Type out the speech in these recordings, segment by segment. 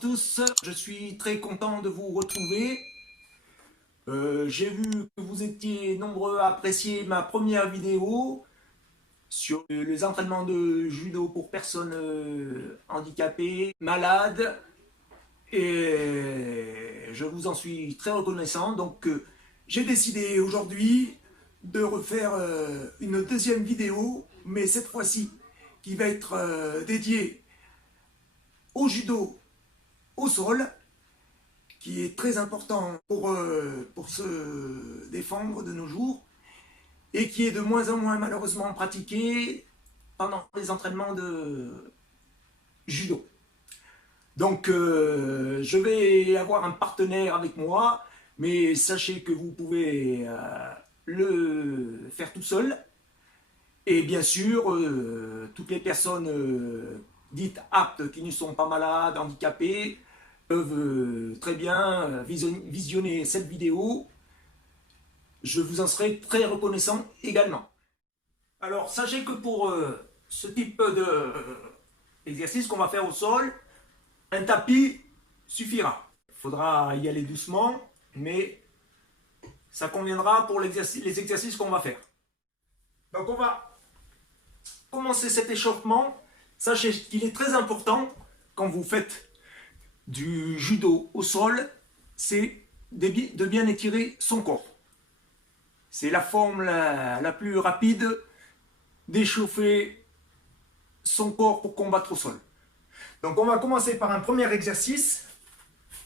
tous, je suis très content de vous retrouver. J'ai vu que vous étiez nombreux à apprécier ma première vidéo sur les entraînements de judo pour personnes handicapées, malades, et je vous en suis très reconnaissant. Donc j'ai décidé aujourd'hui de refaire une deuxième vidéo, mais cette fois-ci qui va être dédiée au judo au sol, qui est très important pour se défendre de nos jours et qui est de moins en moins malheureusement pratiqué pendant les entraînements de judo. Donc je vais avoir un partenaire avec moi, mais sachez que vous pouvez le faire tout seul. Et bien sûr, toutes les personnes dites aptes, qui ne sont pas malades, handicapées, peuvent très bien visionner cette vidéo. Je vous en serai très reconnaissant également. Alors, sachez que pour ce type d'exercice qu'on va faire au sol, un tapis suffira. Il faudra y aller doucement, mais ça conviendra pour les exercices qu'on va faire. Donc on va commencer cet échauffement. Sachez qu'il est très important quand vous faites du judo au sol, c'est de bien étirer son corps. C'est la forme la plus rapide d'échauffer son corps pour combattre au sol. Donc on va commencer par un premier exercice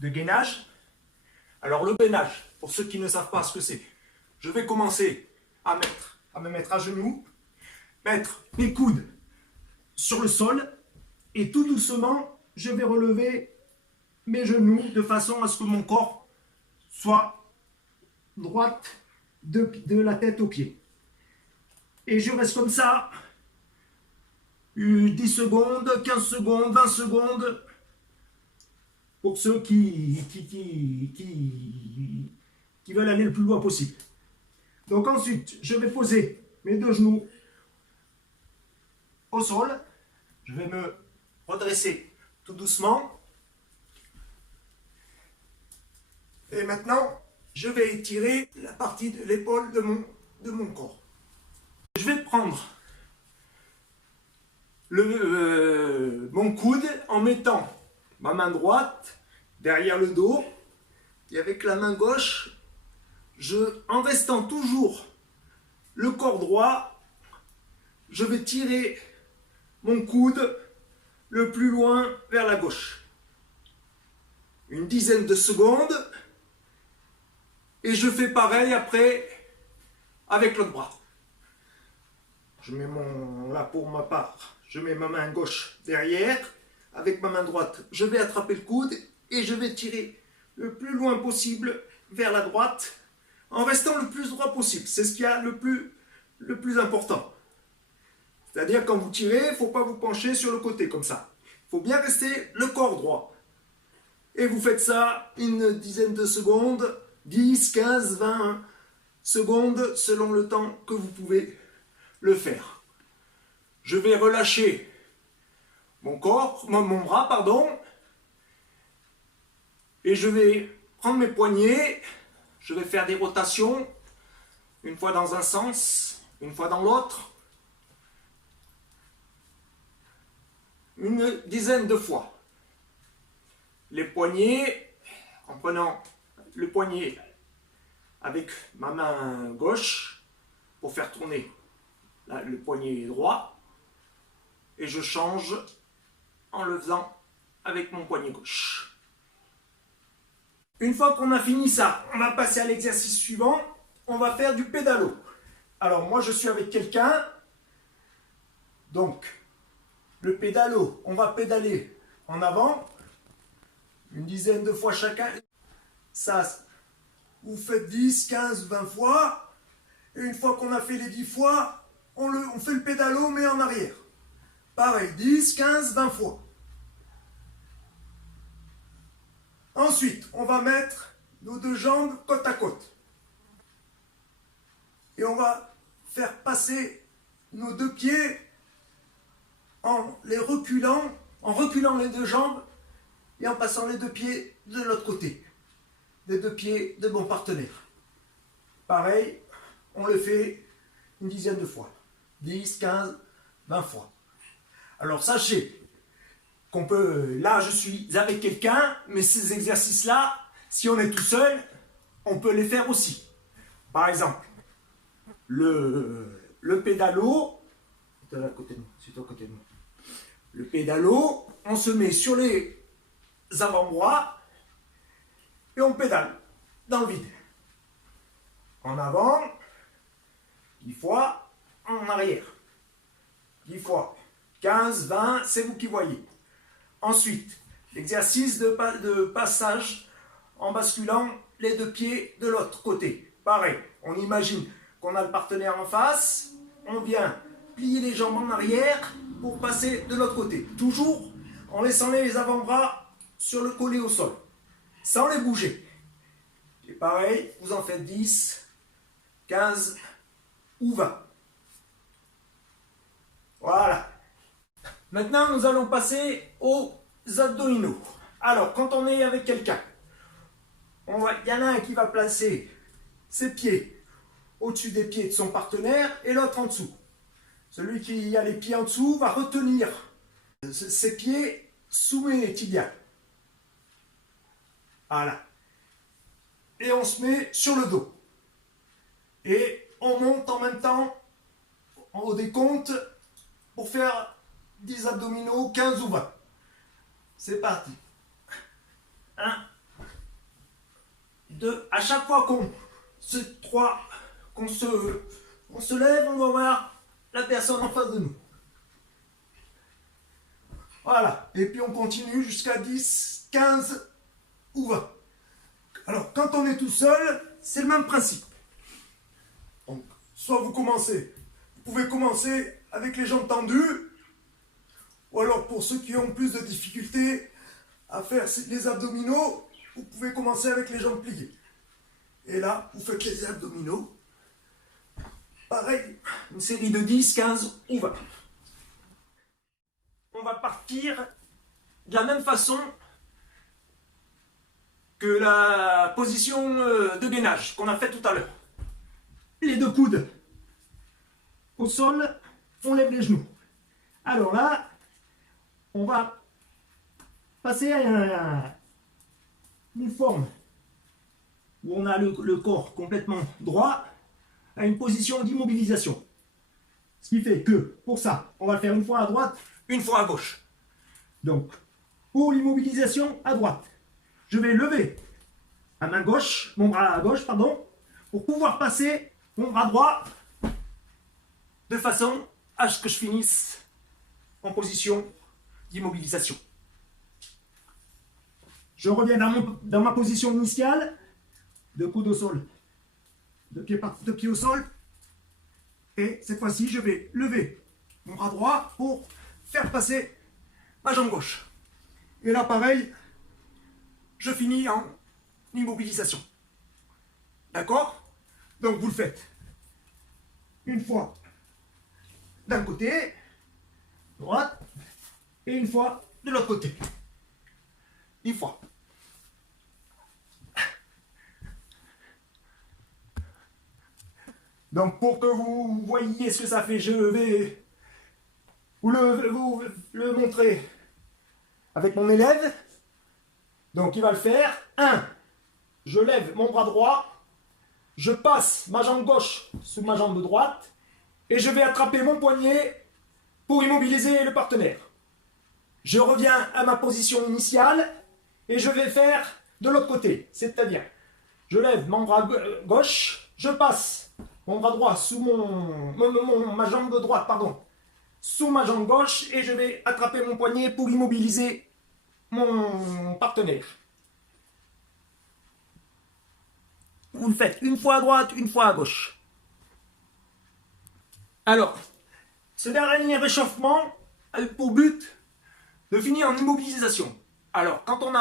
de gainage. Alors le gainage, pour ceux qui ne savent pas ce que c'est, je vais commencer à me mettre à genoux, mettre mes coudes sur le sol et tout doucement, je vais relever mes genoux de façon à ce que mon corps soit droite de la tête aux pieds. Et je reste comme ça 10 secondes, 15 secondes, 20 secondes pour ceux qui veulent aller le plus loin possible. Donc ensuite, je vais poser mes deux genoux au sol. Je vais me redresser tout doucement. Et maintenant, je vais étirer la partie de l'épaule de mon corps. Je vais prendre mon coude en mettant ma main droite derrière le dos et avec la main gauche, en restant toujours le corps droit, je vais tirer mon coude le plus loin vers la gauche. Une dizaine de secondes. Et je fais pareil après avec l'autre bras. Je mets là pour ma part, je mets ma main gauche derrière. Avec ma main droite, je vais attraper le coude et je vais tirer le plus loin possible vers la droite en restant le plus droit possible. C'est ce qu'il y a le plus important. C'est-à-dire quand vous tirez, il ne faut pas vous pencher sur le côté comme ça. Il faut bien rester le corps droit. Et vous faites ça une dizaine de secondes. 10, 15, 20 secondes selon le temps que vous pouvez le faire. Je vais relâcher mon bras, pardon, et je vais prendre mes poignets, je vais faire des rotations, une fois dans un sens, une fois dans l'autre, une dizaine de fois. Les poignets, en prenant le poignet avec ma main gauche pour faire tourner le poignet droit et je change en le faisant avec mon poignet gauche. Une fois qu'on a fini ça, on va passer à l'exercice suivant. On va faire du pédalo. Alors moi je suis avec quelqu'un, donc le pédalo, on va pédaler en avant une dizaine de fois chacun. Ça, vous faites 10, 15, 20 fois. Et une fois qu'on a fait les 10 fois, on fait le pédalo, mais en arrière. Pareil, 10, 15, 20 fois. Ensuite, on va mettre nos deux jambes côte à côte. Et on va faire passer nos deux pieds en reculant les deux jambes. et en passant les deux pieds de l'autre côté, des deux pieds de mon partenaire. Pareil, on le fait une dizaine de fois, 10, 15, 20 fois. Alors sachez qu'on peut, là je suis avec quelqu'un, mais ces exercices-là, si on est tout seul, on peut les faire aussi. Par exemple, le pédalo, c'est à côté de moi, c'est à côté de moi. Le pédalo, on se met sur les avant-bras et on pédale dans le vide. En avant, 10 fois, en arrière. 10 fois, 15, 20, c'est vous qui voyez. Ensuite, l'exercice de passage en basculant les deux pieds de l'autre côté. Pareil, on imagine qu'on a le partenaire en face, on vient plier les jambes en arrière pour passer de l'autre côté. Toujours en laissant les avant-bras sur le collé au sol, sans les bouger. Et pareil, vous en faites 10, 15 ou 20. Voilà. Maintenant, nous allons passer aux abdominaux. Alors, quand on est avec quelqu'un, il y en a un qui va placer ses pieds au-dessus des pieds de son partenaire et l'autre en dessous. Celui qui a les pieds en dessous va retenir ses pieds sous mes tibiales. Voilà. Et on se met sur le dos. Et on monte en même temps au décompte pour faire 10 abdominaux, 15 ou 20. C'est parti. 1, 2. À chaque fois qu'on se lève, on va voir la personne en face de nous. Voilà. Et puis on continue jusqu'à 10, 15 ou 20. Alors, quand on est tout seul, c'est le même principe. Donc, soit vous pouvez commencer avec les jambes tendues, ou alors pour ceux qui ont plus de difficultés à faire les abdominaux, vous pouvez commencer avec les jambes pliées. Et là, vous faites les abdominaux. Pareil, une série de 10, 15 ou 20. On va partir de la même façon que la position de gainage qu'on a fait tout à l'heure. Les deux coudes au sol, on lève les genoux. Alors là, on va passer à une forme où on a le corps complètement droit à une position d'immobilisation. Ce qui fait que, pour ça, on va le faire une fois à droite, une fois à gauche. Donc, pour l'immobilisation à droite, je vais lever mon bras à gauche, pour pouvoir passer mon bras droit de façon à ce que je finisse en position d'immobilisation. Je reviens dans ma position initiale, deux coudes au sol, deux pieds au sol, et cette fois-ci, je vais lever mon bras droit pour faire passer ma jambe gauche. Et là, pareil, je finis en immobilisation. D'accord? Donc, vous le faites une fois d'un côté, droite, et une fois de l'autre côté. Une fois. Donc, pour que vous voyez ce que ça fait, je vais vous le montrer avec mon élève. Donc, il va le faire. 1. Je lève mon bras droit. Je passe ma jambe gauche sous ma jambe droite. Et je vais attraper mon poignet pour immobiliser le partenaire. Je reviens à ma position initiale et je vais faire de l'autre côté. C'est-à-dire, je lève mon bras gauche, je passe mon bras droit sous ma jambe droite, sous ma jambe gauche et je vais attraper mon poignet pour immobiliser mon partenaire. Vous le faites une fois à droite, une fois à gauche. Alors, ce dernier réchauffement a pour but de finir en immobilisation. Alors, quand on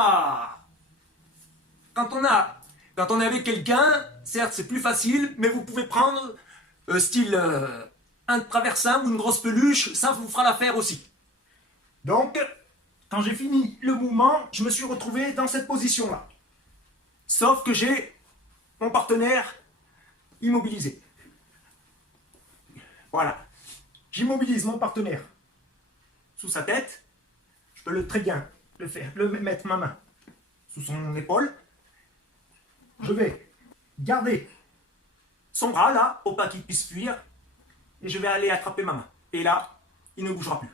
est avec quelqu'un, certes c'est plus facile, mais vous pouvez prendre style un traversin ou une grosse peluche, ça vous fera l'affaire aussi. Donc, quand j'ai fini le mouvement, je me suis retrouvé dans cette position-là. Sauf que j'ai mon partenaire immobilisé. Voilà. J'immobilise mon partenaire sous sa tête. Je peux très bien mettre ma main sous son épaule. Je vais garder son bras là, pour pas qu'il puisse fuir. Et je vais aller attraper ma main. Et là, il ne bougera plus.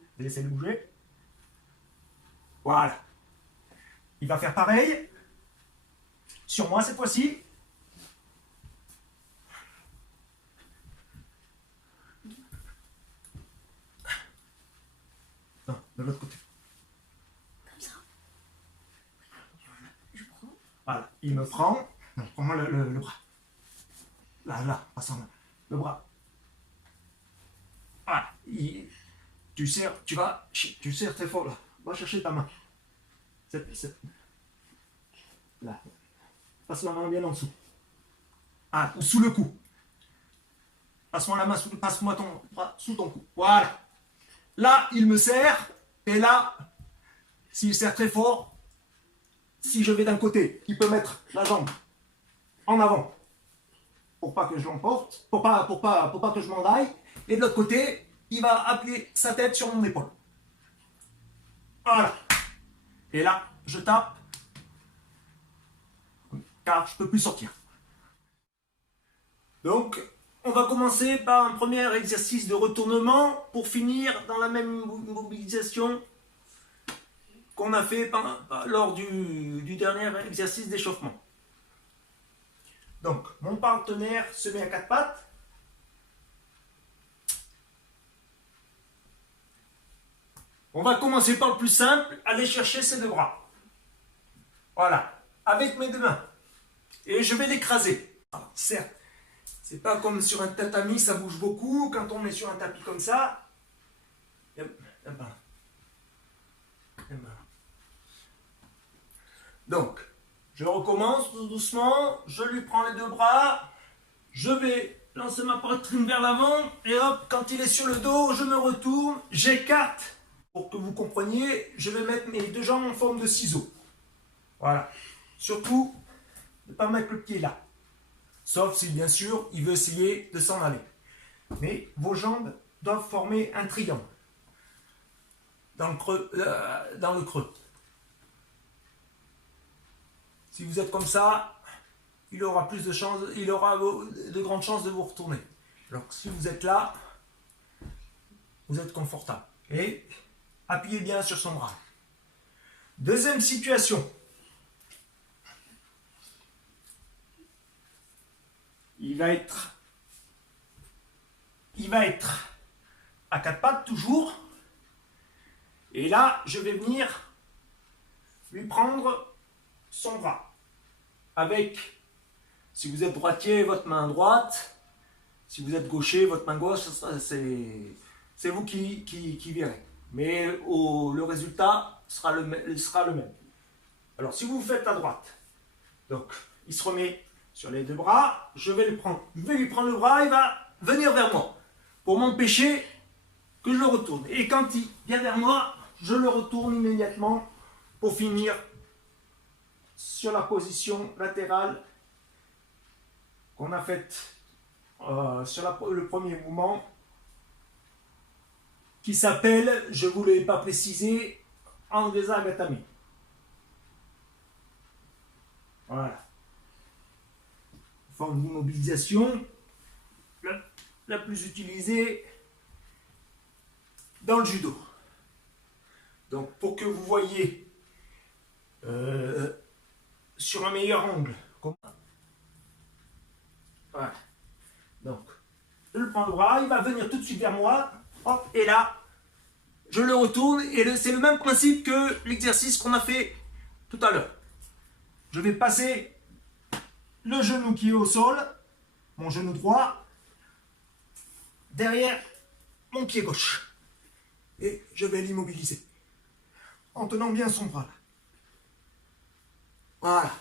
Je vais laisser le bouger. Voilà. Il va faire pareil. Sur moi cette fois-ci. Non, de l'autre côté. Comme ça. Je prends. Voilà. Il me prend. Non, prends-moi le bras. Là, pas sans main. Le bras. Voilà. Tu serres très fort là. Va chercher ta main. Là. Passe la main bien en dessous. Ah, ou sous le cou. Passe-moi la main, passe-moi ton bras sous ton cou. Voilà. Là, il me serre. Et là, s'il serre très fort, si je vais d'un côté, il peut mettre la jambe en avant pour pas que je l'emporte, pour pas que je m'en aille. Et de l'autre côté, il va appuyer sa tête sur mon épaule. Voilà. Et là, je tape, car je ne peux plus sortir. Donc, on va commencer par un premier exercice de retournement pour finir dans la même mobilisation qu'on a fait lors du dernier exercice d'échauffement. Donc, mon partenaire se met à quatre pattes. On va commencer par le plus simple, aller chercher ses deux bras. Voilà, avec mes deux mains. Et je vais l'écraser. Alors, certes, c'est pas comme sur un tatami, ça bouge beaucoup. Quand on est sur un tapis comme ça, donc, je recommence tout doucement, je lui prends les deux bras, je vais lancer ma poitrine vers l'avant, et hop, quand il est sur le dos, je me retourne, j'écarte. Pour que vous compreniez, je vais mettre mes deux jambes en forme de ciseaux. Voilà. Surtout, ne pas mettre le pied là. Sauf si, bien sûr, il veut essayer de s'en aller. Mais vos jambes doivent former un triangle. Dans le creux. Si vous êtes comme ça, il aura plus de chances, il aura de grandes chances de vous retourner. Alors que si vous êtes là, vous êtes confortable. Et appuyez bien sur son bras. Deuxième situation. Il va être à quatre pattes toujours. Et là, je vais venir lui prendre son bras. Avec, si vous êtes droitier, votre main droite. Si vous êtes gaucher, votre main gauche. C'est vous qui verrez. Mais le résultat sera le même. Alors, si vous faites à droite, donc il se remet sur les deux bras, je vais lui prendre le bras, il va venir vers moi pour m'empêcher que je le retourne. Et quand il vient vers moi, je le retourne immédiatement pour finir sur la position latérale qu'on a faite sur le premier mouvement, qui s'appelle, je ne vous l'ai pas précisé, Andesa Gatame. Voilà. Forme d'immobilisation la plus utilisée dans le judo. Donc pour que vous voyez sur un meilleur angle, voilà. Donc je le prends le bras, il va venir tout de suite vers moi, hop, et là je le retourne, et c'est le même principe que l'exercice qu'on a fait tout à l'heure. Je vais passer le genou qui est au sol, mon genou droit, derrière mon pied gauche. Et je vais l'immobiliser en tenant bien son bras là. Voilà.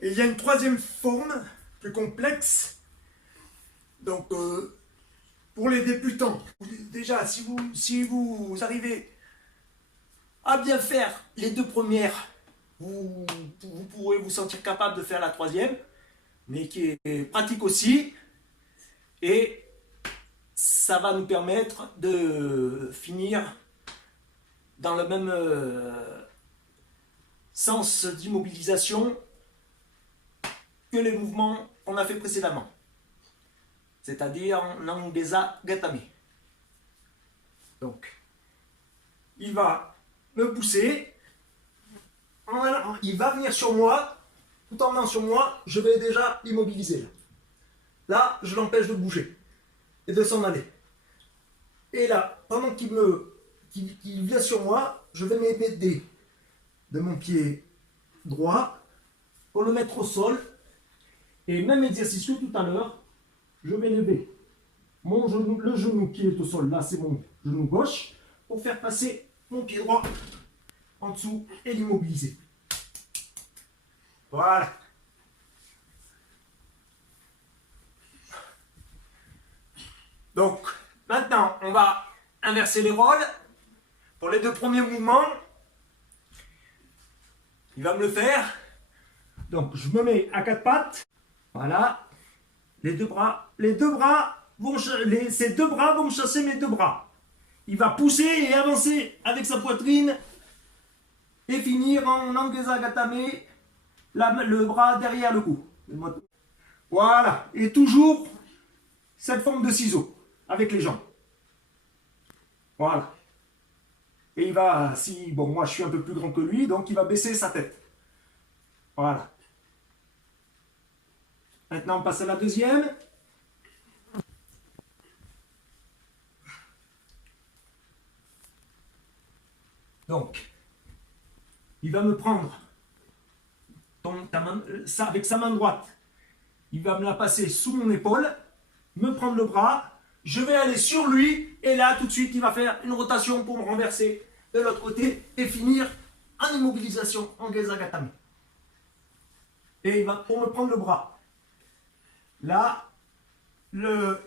Et il y a une troisième forme plus complexe. Donc pour les débutants. Déjà, si vous arrivez à bien faire les 2 premières, vous pourrez vous sentir capable de faire la 3e, mais qui est pratique aussi. Et ça va nous permettre de finir dans le même sens d'immobilisation que les mouvements qu'on a fait précédemment. C'est-à-dire Nangeza Gatame. Donc, il va me pousser, il va venir sur moi, tout en venant sur moi, je vais déjà l'immobiliser. Là, je l'empêche de bouger et de s'en aller. Et là, pendant qu'il vient sur moi, je vais m'aider de mon pied droit pour le mettre au sol. Et même exercice que tout à l'heure, je vais lever mon genou, le genou qui est au sol, là c'est mon genou gauche, pour faire passer mon pied droit en dessous et l'immobiliser. Voilà. Donc, maintenant, on va inverser les rôles. Pour les 2 premiers mouvements, il va me le faire. Donc, je me mets à 4 pattes. Voilà. Ces 2 bras vont me chasser mes 2 bras. Il va pousser et avancer avec sa poitrine et finir en Nangeza Gatame, le bras derrière le cou. Voilà. Et toujours cette forme de ciseau avec les jambes. Voilà. Et il va, bon, moi je suis un peu plus grand que lui, donc il va baisser sa tête. Voilà. Maintenant, on passe à la 2e. Donc, il va me prendre avec sa main droite. Il va me la passer sous mon épaule, me prendre le bras. Je vais aller sur lui et là, tout de suite, il va faire une rotation pour me renverser de l'autre côté et finir en immobilisation en Nangeza Gatame. Et il va pour me prendre le bras. Là,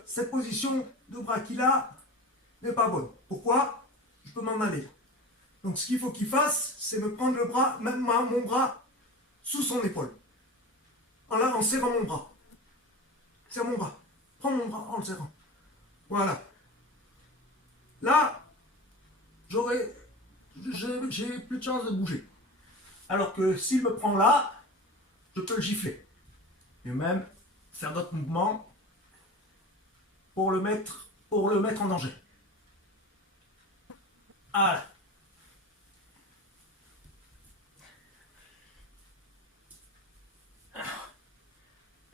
cette position de bras qu'il a n'est pas bonne. Pourquoi? Je peux m'en aller. Donc ce qu'il faut qu'il fasse, c'est me prendre le bras, même mon bras, sous son épaule. En serrant mon bras. Serre mon bras. Prends mon bras en le serrant. Voilà. Là, j'ai plus de chance de bouger. Alors que s'il me prend là, je peux le gifler. Et même faire d'autres mouvements pour le mettre en danger. Voilà.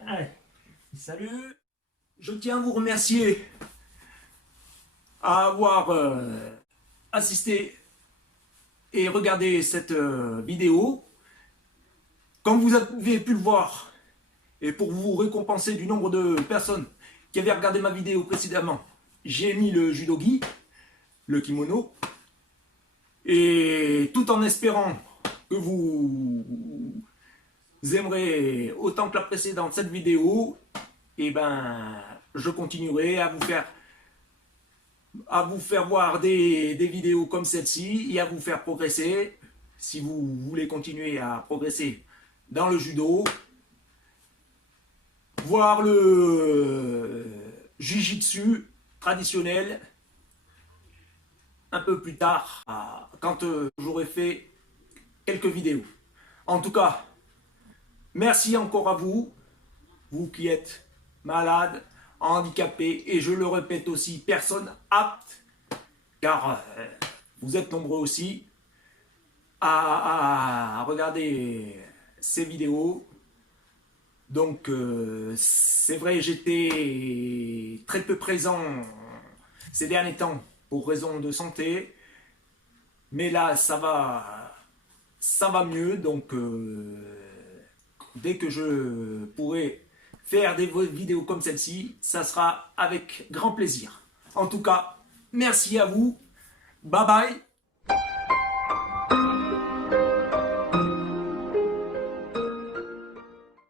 Allez, salut. Je tiens à vous remercier à avoir assisté et regardé cette vidéo. Comme vous avez pu le voir, et pour vous récompenser du nombre de personnes qui avaient regardé ma vidéo précédemment, j'ai mis le judogi, le kimono, et tout en espérant que vous aimerez autant que la précédente cette vidéo, et ben je continuerai à vous faire voir des vidéos comme celle-ci et à vous faire progresser si vous voulez continuer à progresser dans le judo, voir le jiu-jitsu traditionnel un peu plus tard, quand j'aurai fait quelques vidéos. En tout cas, merci encore à vous, vous qui êtes malades, handicapés, et je le répète aussi, personnes aptes, car vous êtes nombreux aussi à regarder ces vidéos. Donc c'est vrai, j'étais très peu présent ces derniers temps pour raison de santé, mais là ça va mieux. Donc dès que je pourrai faire des vidéos comme celle-ci, ça sera avec grand plaisir. En tout cas, merci à vous, bye bye.